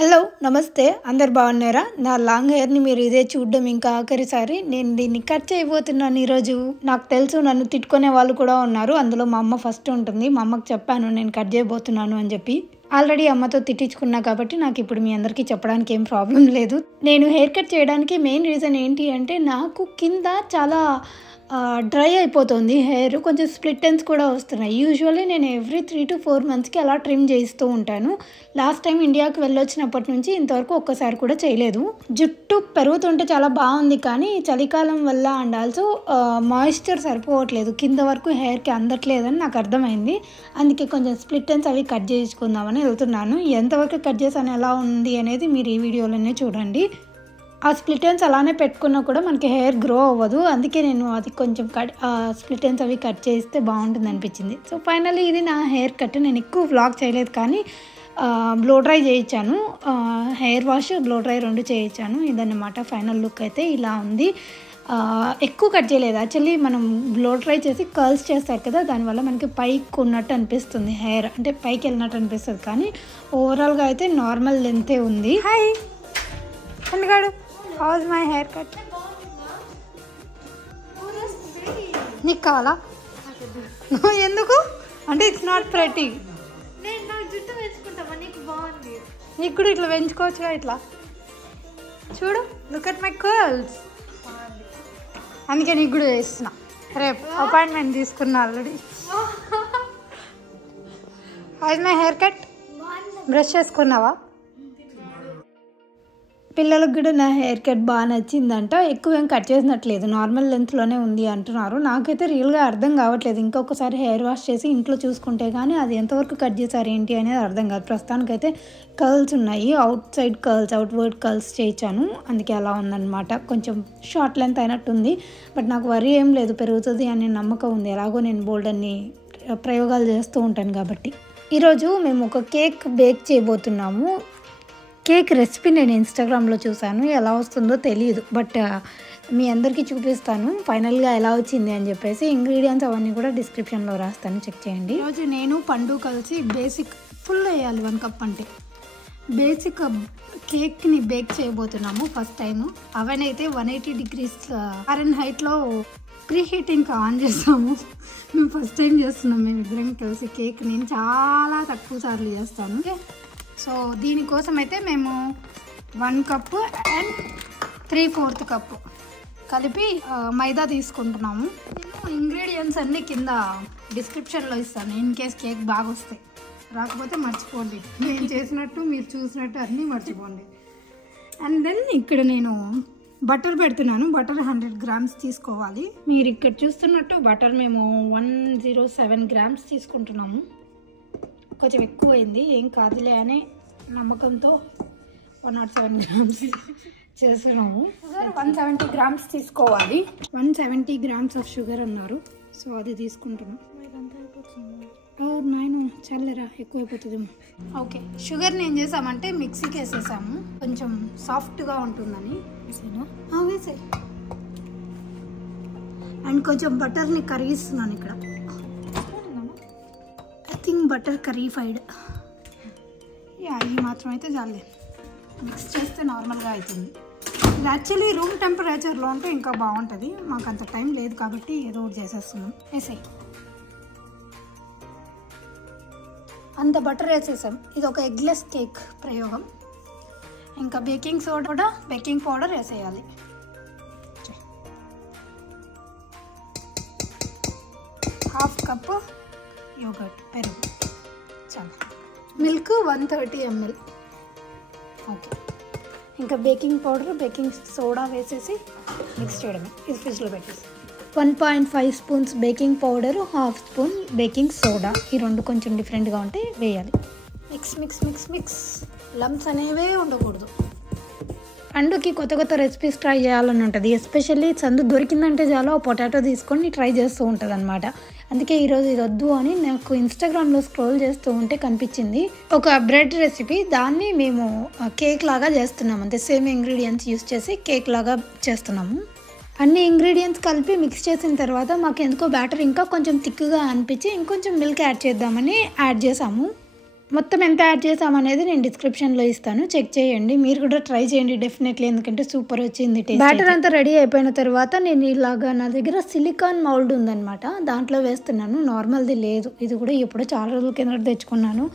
Hello నమస్తే అందరు బాగున్నారా? నా లాంగ్ హెయిర్ని మీరు ఇదే చూడడం ఇంకా ఆఖరిసారి. నేను దీన్ని కట్ చేయబోతున్నాను ఈరోజు. నాకు తెలుసు నన్ను తిట్టుకునే వాళ్ళు కూడా ఉన్నారు. అందులో మా అమ్మ ఫస్ట్ ఉంటుంది. మా అమ్మకి చెప్పాను నేను కట్ చేయబోతున్నాను అని చెప్పి. ఆల్రెడీ అమ్మతో తిట్టించుకున్నా కాబట్టి నాకు ఇప్పుడు మీ అందరికీ చెప్పడానికి ఏం ప్రాబ్లం లేదు. నేను హెయిర్ కట్ చేయడానికి మెయిన్ రీజన్ ఏంటి అంటే నాకు కింద చాలా డ్రై అయిపోతుంది హెయిర్. కొంచెం స్ప్లిట్ ఎండ్స్ కూడా వస్తున్నాయి. యూజువల్లీ నేను ఎవ్రీ 3 to 4 మంత్స్కి అలా ట్రిమ్ చేస్తూ ఉంటాను. లాస్ట్ టైం ఇండియాకి వెళ్ళొచ్చినప్పటి నుంచి ఇంతవరకు ఒక్కసారి కూడా చేయలేదు. జుట్టు పెరుగుతుంటే చాలా బాగుంది, కానీ చలికాలం వల్ల అండ్ ఆల్సో మాయిశ్చర్ సరిపోవట్లేదు, కింద వరకు హెయిర్కి అందట్లేదని నాకు అర్థమైంది. అందుకే కొంచెం స్ప్లిట్ ఎండ్స్ అవి కట్ చేయించుకుందామని వెళ్తున్నాను. ఎంతవరకు కట్ చేసాను, ఎలా ఉంది అనేది మీరు ఈ వీడియోలోనే చూడండి. ఆ స్ప్లిట్ ఎండ్స్ అలానే పెట్టుకున్నా కూడా మనకి హెయిర్ గ్రో అవ్వదు. అందుకే నేను అది కొంచెం స్ప్లిట్ ఎండ్స్ అవి కట్ చేస్తే బాగుంటుంది అనిపించింది. సో ఫైనల్లీ ఇది నా హెయిర్ కట్. నేను ఎక్కువ వ్లాగ్ చేయలేదు, కానీ బ్లో డ్రై చేయించాను. హెయిర్ వాష్, బ్లో డ్రై 2 చేయించాను. ఇదన్నమాట ఫైనల్ లుక్ అయితే ఇలా ఉంది. ఎక్కువ కట్ చేయలేదు. యాక్చువల్లీ మనం బ్లో డ్రై చేసి కర్ల్స్ చేస్తారు కదా, దానివల్ల మనకి పైకి ఉన్నట్టు అనిపిస్తుంది హెయిర్, అంటే పైకి వెళ్ళినట్టు అనిపిస్తుంది. కానీ ఓవరాల్గా అయితే నార్మల్ లెంతే ఉంది. హాయ్ ఎందుకాడు, హౌస్ మై హెయిర్ కట్. నీకు కావాలా? ఎందుకు అంటే ఇట్స్ నాట్ ప్రెటీ. నీకు కూడా ఇట్లా పెంచుకోవచ్చుగా. ఇట్లా చూడు, లుక్ అట్ మై కర్ల్స్. అందుకే నీకు కూడా చేస్తున్నా. రేపు అపాయింట్మెంట్ తీసుకున్నా already. House my hair cut. Brush చేసుకున్నావా? పిల్లలకు కూడా నా హెయిర్ కట్ బాగా నచ్చిందంట. ఎక్కువ ఏం కట్ చేసినట్లేదు, నార్మల్ లెంత్లోనే ఉంది అంటున్నారు. నాకైతే రియల్గా అర్థం కావట్లేదు. ఇంకొకసారి హెయిర్ వాష్ చేసి ఇంట్లో చూసుకుంటే కానీ అది ఎంతవరకు కట్ చేశారు ఏంటి అనేది అర్థం కాదు. ప్రస్తుతానికైతే కర్ల్స్ ఉన్నాయి, అవుట్వర్డ్ కర్ల్స్ చేయించాను. అందుకే అలా ఉందన్నమాట. కొంచెం షార్ట్ లెంత్ అయినట్టుంది, బట్ నాకు వరి ఏం లేదు, పెరుగుతుంది అనే నమ్మకం ఉంది. ఎలాగో నేను బోల్డ్ అన్ని ప్రయోగాలు చేస్తూ ఉంటాను కాబట్టి. ఈరోజు మేము ఒక కేక్ బేక్ చేయబోతున్నాము. కేక్ రెసిపీ నేను ఇన్స్టాగ్రామ్లో చూసాను, ఎలా వస్తుందో తెలియదు, బట్ మీ అందరికీ చూపిస్తాను ఫైనల్గా ఎలా వచ్చింది అని చెప్పేసి. ఇంగ్రీడియంట్స్ అవన్నీ కూడా డిస్క్రిప్షన్లో రాస్తాను, చెక్ చేయండి. ఈరోజు నేను పండు కలిసి బేసిక్ ఫుల్ వేయాలి 1 కప్. అంటే బేసిక్ కేక్ని బేక్ చేయబోతున్నాము ఫస్ట్ టైము. అవెన్ అయితే 180 degrees ఫారెన్హీట్లో ప్రీ హీటింగ్ ఆన్ చేస్తాము. మేము ఫస్ట్ టైం చేస్తున్నాం మేమిద్దరం కలిసి కేక్. నేను చాలా తక్కువ సార్లు చేస్తాను. ఓకే, సో దీనికోసం అయితే మేము 1 కప్ అండ్ 3/4 కప్పు కలిపి మైదా తీసుకుంటున్నాము. ఇంగ్రీడియంట్స్ అన్నీ కింద డిస్క్రిప్షన్లో ఇస్తాను, ఇన్ కేస్ కేక్ బాగా వస్తాయి. రాకపోతే మర్చిపోండి, నేను చేసినట్టు మీరు చూసినట్టు అన్నీ మర్చిపోండి. అండ్ దెన్ ఇక్కడ నేను బటర్ పెడుతున్నాను. బటర్ 100 grams తీసుకోవాలి. మీరు ఇక్కడ చూస్తున్నట్టు బటర్ మేము 107 grams తీసుకుంటున్నాము. కొంచెం ఎక్కువ అయింది, ఏం కాదులే అనే నమ్మకంతో 107 grams చేస్తున్నాము. షుగర్ 170 grams తీసుకోవాలి. 170 grams ఆఫ్ షుగర్ అన్నారు, సో అది తీసుకుంటున్నాం. నేను చల్లరా ఎక్కువ అయిపోతుందేమో. ఓకే, షుగర్ని ఏం చేసామంటే మిక్సీకి వేసేసాము, కొంచెం సాఫ్ట్గా ఉంటుందని. వేసే అండ్ కొంచెం బటర్ని కరిగిస్తున్నాను ఇక్కడ. బటర్ కరీఫైడ్, ఈ మాత్రం అయితే చాలే. మిక్స్ చేస్తే నార్మల్గా అవుతుంది. ఇది యాక్చువల్లీ రూమ్ టెంపరేచర్లో ఉంటే ఇంకా బాగుంటుంది. మాకు అంత టైం లేదు కాబట్టి ఏదో ఒకటి చేసేస్తున్నాం. వేసేయి, అంత బటర్ వేసేసాం. ఇది ఒక ఎగ్లెస్ కేక్ ప్రయోగం. ఇంకా బేకింగ్ సోడా, బేకింగ్ పౌడర్ వేసేయాలి. హాఫ్ కప్పు యోగర్ట్, పెరుగు, చాలా. Milk 130 ml. ఓకే, ఇంకా బేకింగ్ పౌడర్, బేకింగ్ సోడా వేసేసి మిక్స్ చేయడమే. ఇది ఫ్రిడ్జ్లో పెట్టేసి 1.5 spoons baking powder, 1/2 spoon baking soda. ఈ 2 కొంచెం డిఫరెంట్గా ఉంటే వేయాలి. Mix mix mix mix. Lumps అనేవే ఉండకూడదు. పండుకి కొత్త రెసిపీస్ ట్రై చేయాలని ఉంటుంది. ఎస్పెషల్లీ సందు దొరికిందంటే చాలా పొటాటో తీసుకొని ట్రై చేస్తూ ఉంటుంది అనమాట. అందుకే ఈరోజు ఇది వద్దు అని నాకు ఇన్స్టాగ్రామ్లో స్క్రోల్ చేస్తూ ఉంటే కనిపించింది ఒక బ్రెడ్ రెసిపీ. దాన్ని మేము కేక్ లాగా చేస్తున్నాము. అంతే, సేమ్ ఇంగ్రీడియంట్స్ యూస్ చేసి కేక్ లాగా చేస్తున్నాము. అన్ని ఇంగ్రీడియంట్స్ కలిపి మిక్స్ చేసిన తర్వాత మాకు ఎందుకో బ్యాటర్ ఇంకా కొంచెం థిక్గా అనిపించి ఇంకొంచెం మిల్క్ యాడ్ చేద్దామని యాడ్ చేసాము. మొత్తం ఎంత యాడ్ చేసామనేది నేను డిస్క్రిప్షన్లో ఇస్తాను, చెక్ చేయండి. మీరు కూడా ట్రై చేయండి డెఫినెట్లీ, ఎందుకంటే సూపర్ వచ్చింది టేస్ట్. బ్యాటర్ అంతా రెడీ అయిపోయిన తర్వాత నేను ఇలాగా నా దగ్గర సిలికాన్ మౌల్డ్ ఉందన్నమాట, దాంట్లో వేస్తున్నాను. నార్మల్ది లేదు, ఇది కూడా ఎప్పుడో చాలా రోజుల కింద తెచ్చుకున్నాను.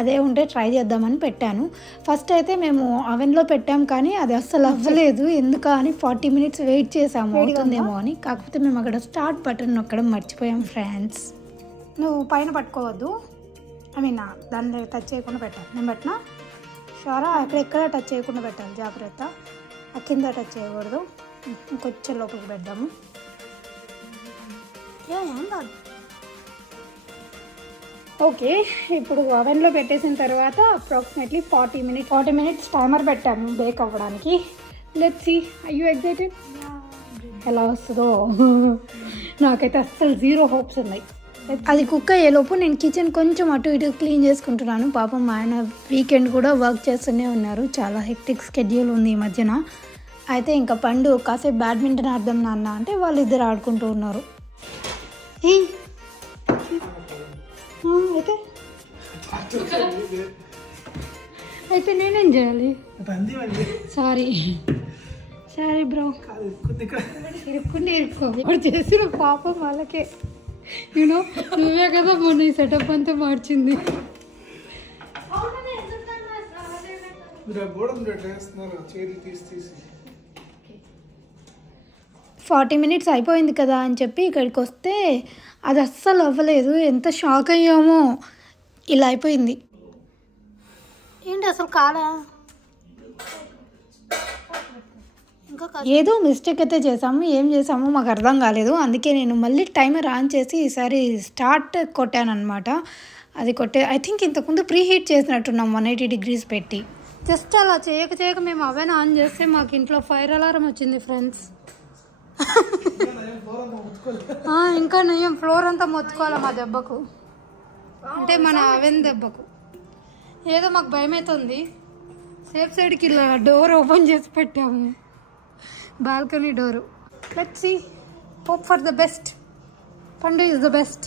అదే ఉంటే ట్రై చేద్దామని పెట్టాను. ఫస్ట్ అయితే మేము అవెన్లో పెట్టాం, కానీ అది అస్సలు అవ్వలేదు. ఎందుకు అని 40 minutes వెయిట్ చేసాము అవుతుందేమో అని. కాకపోతే మేము అక్కడ స్టార్ట్ బటన్ నొక్కడం మర్చిపోయాం ఫ్రెండ్స్. నువ్వు పైన పట్టుకోవద్దు, ఐ మీన్ దాన్ని టచ్ చేయకుండా పెట్టాలి. నేను పెట్టినా షారా ఎక్కడ టచ్ చేయకుండా పెట్టాలి, జాగ్రత్త. ఆ కింద టచ్ చేయకూడదు. ఇంకొంచెం లోపలికి పెడదాము. ఏం కాదు. ఓకే, ఇప్పుడు అవెన్లో పెట్టేసిన తర్వాత అప్రాక్సిమేట్లీ 40 minutes టైమర్ పెట్టాము బేక్ అవ్వడానికి. Let's see, are you excited? ఎలా వస్తుందో నాకైతే అస్సలు 0 hopes ఉన్నాయి. అది కుక్ అయ్యేలోపు నేను కిచెన్ కొంచెం అటు ఇటు క్లీన్ చేసుకుంటున్నాను. పాపం మా ఆయన వీకెండ్ కూడా వర్క్ చేస్తూనే ఉన్నారు, చాలా హెక్టిక్ స్కెడ్యూల్ ఉంది ఈ మధ్యన. అయితే ఇంకా పండు కాసేపు బ్యాడ్మింటన్ ఆడదాం నాన్న అంటే వాళ్ళిద్దరు ఆడుకుంటూ ఉన్నారు. అయితే నేనేం చేయాలి? సారీ బ్రో, ఇరుక్కుంటే చేసిన పాపం వాళ్ళకే. యూనో నువ్వే కదా మొన్న ఈ సెటప్ అంతా మార్చింది. 40 minutes అయిపోయింది కదా అని చెప్పి ఇక్కడికి వస్తే అది అస్సలు అవ్వలేదు. ఎంత షాక్ అయ్యామో, ఇలా అయిపోయింది. ఏంటి అసలు కాలా? ఏదో మిస్టేక్ అయితే చేసాము, ఏం చేసామో మాకు అర్థం కాలేదు. అందుకే నేను మళ్ళీ టైమర్ ఆన్ చేసి ఈసారి స్టార్ట్ కొట్టాను అనమాట. అది ఐ థింక్ ఇంతకుముందు ప్రీ హీట్ చేసినట్టున్నాం 180 degrees పెట్టి. జస్ట్ అలా చేయక మేము అవెన్ ఆన్ చేస్తే మాకు ఇంట్లో ఫైర్ అలారం వచ్చింది ఫ్రెండ్స్. ఇంకా నయం, ఫ్లోర్ అంతా మొత్తుకోవాలి మా దెబ్బకు, అంటే మన అవెన్ దెబ్బకు. ఏదో మాకు భయం అవుతుంది. సేఫ్ సైడ్కి ఇలా డోర్ ఓపెన్ చేసి పెట్టాము, balcony door. Let's see, hope for the best. Pandu is the best,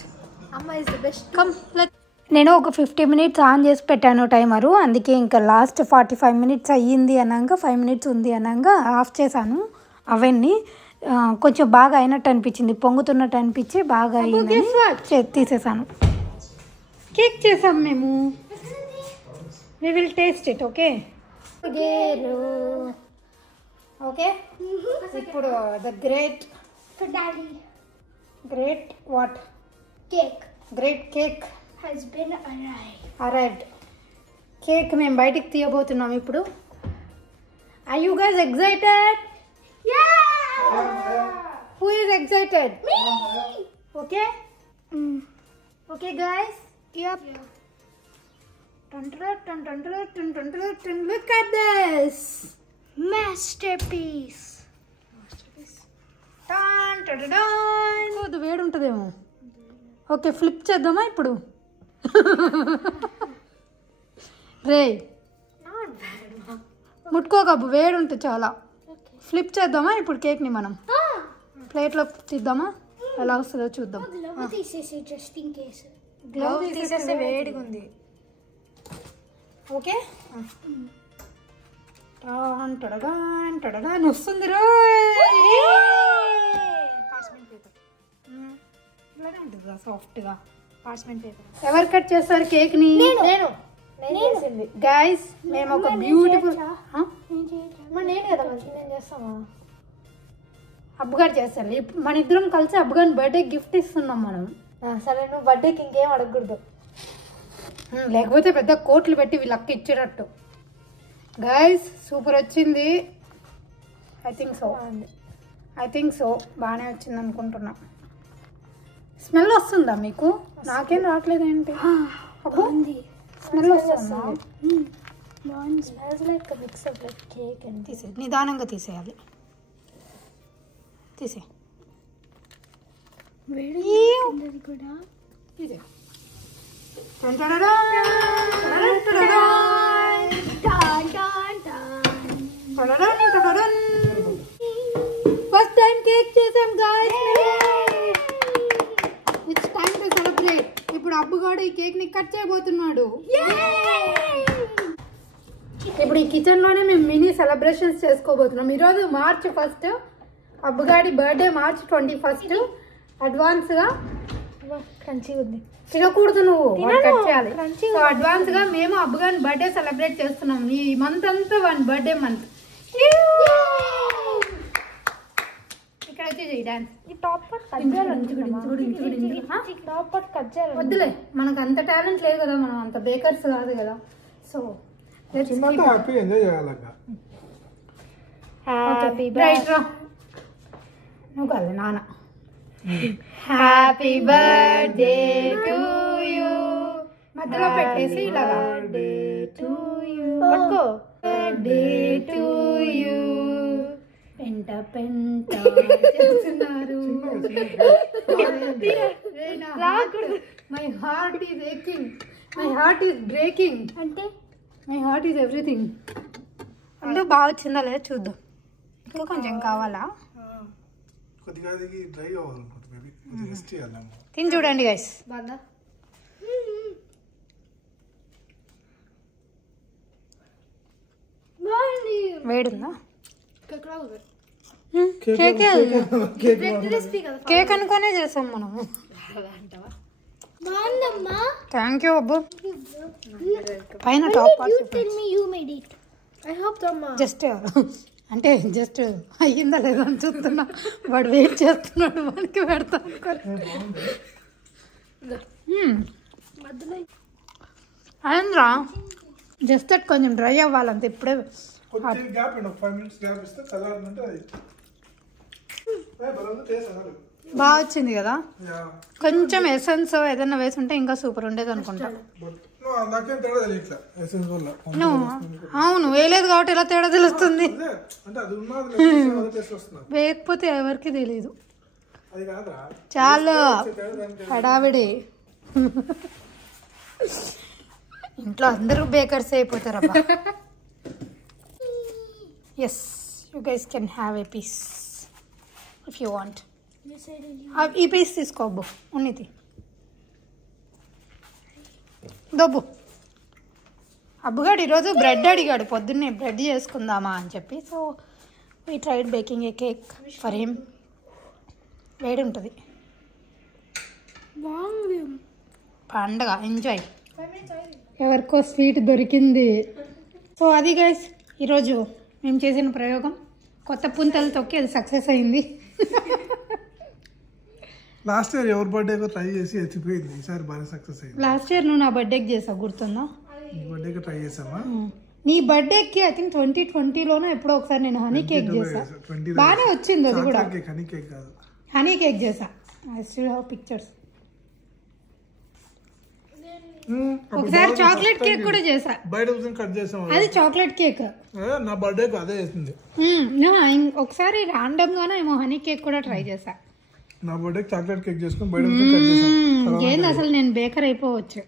Amma is the best. కమ్ లెట్. నేను ఒక 50 minutes ఆన్ చేసి పెట్టాను టైమరు, అందుకే ఇంకా లాస్ట్ 45 minutes అయ్యింది అనగా 5 minutes ఉంది అనగా ఆఫ్ చేశాను అవన్నీ. కొంచెం బాగా అయినట్టు అనిపించింది, పొంగుతున్నట్టు అనిపించి బాగా తీసేసాను. కేక్ చేసాం మేము, we will taste it. Okay okay, ఇప్పుడు the great what great cake has been arrived. Cake మేము బయటికి తీయబోతున్నాం ఇప్పుడు. Are you guys excited? Yeah. Who is excited? Me. Okay. Okay guys. Yep. Look at this masterpiece. వేడి ఉంటుందేమో. Okay, flip చేద్దామా ఇప్పుడు? రే ముట్టుకోకబ్బు, వేడి ఉంటుంది చాలా. ఫ్లిప్ చేద్దామా ఇప్పుడు కేక్ని? మనం ప్లేట్లో తీద్దామా, ఎలా వస్తుందో చూద్దాం. గ్లవ్ తీసేస్తే వేడిగా ఉంది. ఓకే, వస్తుంది రో. పార్చ్మెంట్ పేపర్ ఇలానే ఉంటుంది సాఫ్ట్గా. పార్చ్మెంట్ పేపర్ ఎవరు కట్ చేస్తారు కేక్ ని? గైస్ మేము ఒక బ్యూటిఫుల్ అబ్బుగారు చేస్తారు. ఇప్పుడు మన ఇద్దరం కలిసి అబ్బుగారిని బర్త్డే గిఫ్ట్ ఇస్తున్నాం మనం. సరే, నువ్వు బర్త్డేకి ఇంకేం అడగకూడదు, లేకపోతే పెద్ద కోట్లు పెట్టి వీళ్ళకి ఇచ్చేటట్టు. గైస్ సూపర్ వచ్చింది. ఐ థింక్ సో బాగానే వచ్చింది అనుకుంటున్నా. స్మెల్ వస్తుందా మీకు? నాకేం రావట్లేదు ఏంటి? స్మెల్ వస్తుందా? తీసే, నిదానంగా తీసేయాలి. తీసే కూడా తీసే. ఫస్ట్ టైం కేక్ చేసాం guys. It's time to celebrate. ఇప్పుడు అబ్బుగాడు ఈ కేక్ ని కట్ చేయబోతున్నాడు. ఇప్పుడు ఈ కిచెన్లోనే మేము మినీ సెలబ్రేషన్స్ చేసుకోబోతున్నాం. ఈరోజు March 1 అబ్బుగాడి బర్త్డే March 21 అడ్వాన్స్గా క్రంచీగా ఉంది. తినకూడదు నువ్వు కట్ చేయాలి. సో అడ్వాన్స్గా మేము అబ్బుగాని బర్త్డే సెలబ్రేట్ చేస్తున్నాం. ఈ మంత్ అంతా వన్ బర్త్డే మంత్. ఇక్కడ వచ్చి చెయ్యి డాన్స్. ఈ టాప్ పార్ట్ కట్ చేయాలి. టాప్ పార్ట్ కట్ చేయాలి. వద్దులే, మనకు అంత టాలెంట్ లేదు కదా, మనం అంత బేకర్స్ కాదు కదా. సో హ్యాపీ ఎంజాయ్ చేయాలి. హ్యాపీ నువ్వు కాదు నాన్న. హ్యాపీ బర్త్డే టు యూ మధ్యలో పెట్టేసి ఇలాగా పట్టుకో. బర్త్డే టు యూ పెంట పెంట చేస్తున్నారు. My heart is aching, my heart is breaking. అంటే మై హార్ట్ ఈజ్ ఎవ్రీథింగ్. అంటే బాగా వచ్చిందా లేదా చూద్దాం. ఇంకా కొంచెం కావాలా? కొద్దిగా డ్రై అవ్వాలనుకుంటుంది. తిని చూడండి గైస్. బాగా వేడుందా? కేక్ కేక్ అనుకోనే చేసాం మనము. బాగుందమ్మా. థ్యాంక్ యూ అబ్బు. పైన టాప్ పార్ట్ ఐ హోప్ దమ్మా. జస్ట్ అంటే జస్ట్ అయ్యిందా లేదా అని చూస్తున్నా. వాడు వెయిట్ చేస్తున్నాడు, వాడికి పెడతా అయింద్రా. జస్ట్ దట్ కొంచెం డ్రై అవ్వాలంతే. ఇప్పుడే గ్యాప్ 5 minutes గ్యాప్ ఇస్తే చల్లారంటే అది బాగా వచ్చింది కదా. కొంచెం ఎసెన్స్ ఏదైనా వేసి ఉంటే ఇంకా సూపర్ ఉండేది అనుకుంటా. నువ్వు అవును వేయలేదు కాబట్టి ఎలా తేడా తెలుస్తుంది? వేయకపోతే ఎవరికి తెలీదు. చాలా హడావిడి. ఇంట్లో అందరూ బేకర్స్ అయిపోతారు అబ్బా. Yes, you guys can have a piece if you want. ఈ పీస్ తీసుకోబ్బు, ఉన్నిది దబ్బు. అబ్బుగాడు ఈరోజు బ్రెడ్ అడిగాడు, పొద్దున్నే బ్రెడ్ చేసుకుందామా అని చెప్పి. So we tried baking a cake for him. వేడి ఉంటుంది, పండగ ఎంజాయ్. ఎవరికో స్వీట్ దొరికింది. సో అది గైస్ ఈరోజు మేము చేసిన ప్రయోగం. కొత్త పుంతలు తొక్కి అది సక్సెస్ అయింది. లాస్ట్ ఇయర్ ఎవరి బర్త్డేకి ట్రై చేసి ఎత్తిపోయింది, ఈసారి బాగా సక్సెస్ అయింది. లాస్ట్ ఇయర్ నువ్వు నా బర్త్డేకి చేసావు, గుర్తుందా? నీ బర్త్డేకి ట్రై చేసామా? నీ బర్త్డేకి ఐ థింక్ 2020లోనో ఎప్పుడో ఒకసారి నేను హనీ కేక్ చేసా. బాగానే వచ్చింది అది కూడా. హనీ కేక్ కాదు, హనీ కేక్ చేసా. I still have pictures. ఒకసారి చాక్లెట్ కేక్ కూడా చేసా. బయట కట్ చేసాం, అది చాక్లెట్ కేక్. నా బర్త్డేకి అదే చేసింది. ఒకసారి రాండమ్ గానే ఏమో హనీ కేక్ కూడా ట్రై చేసా. నా బర్త్డేకి చాక్లెట్ కేక్ చేసుకుని బయట కట్ చేసాం. ఏంది అసలు నేను బేకర్ అయిపోవచ్చు.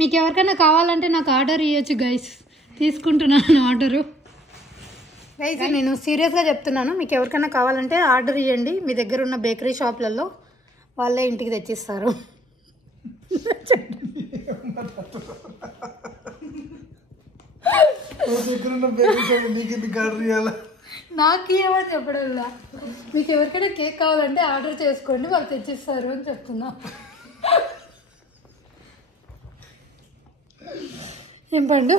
మీకు ఎవరికైనా కావాలంటే నాకు ఆర్డర్ ఇవ్వచ్చు గైస్. తీసుకుంటున్నాను ఆర్డరు గైస్. నేను సీరియస్గా చెప్తున్నాను, మీకు ఎవరికైనా కావాలంటే ఆర్డర్ ఇవ్వండి. మీ దగ్గర ఉన్న బేకరీ షాప్లలో వాళ్ళే ఇంటికి తెచ్చిస్తారు. నాకు ఏమని చెప్పడం. మీకు ఎవరికైనా కేక్ కావాలంటే ఆర్డర్ చేసుకోండి, వాళ్ళు తెచ్చిస్తారు అని చెప్తున్నా. ఏం పండు,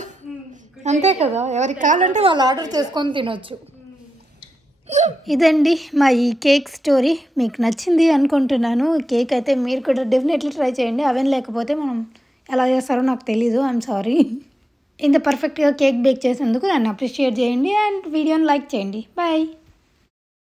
అంతే కదా, ఎవరికి కావాలంటే వాళ్ళు ఆర్డర్ చేసుకొని తినొచ్చు. ఇదండి మా ఈ కేక్ స్టోరీ. మీకు నచ్చింది అనుకుంటున్నాను. కేక్ అయితే మీరు కూడా డెఫినెట్లీ ట్రై చేయండి. అవెన్ లేకపోతే మనం ఎలా చేస్తారో నాకు తెలీదు, ఐఎమ్ సారీ. ఇంత పర్ఫెక్ట్గా కేక్ బేక్ చేసేందుకు నన్ను అప్రిషియేట్ చేయండి అండ్ వీడియోని లైక్ చేయండి. బాయ్.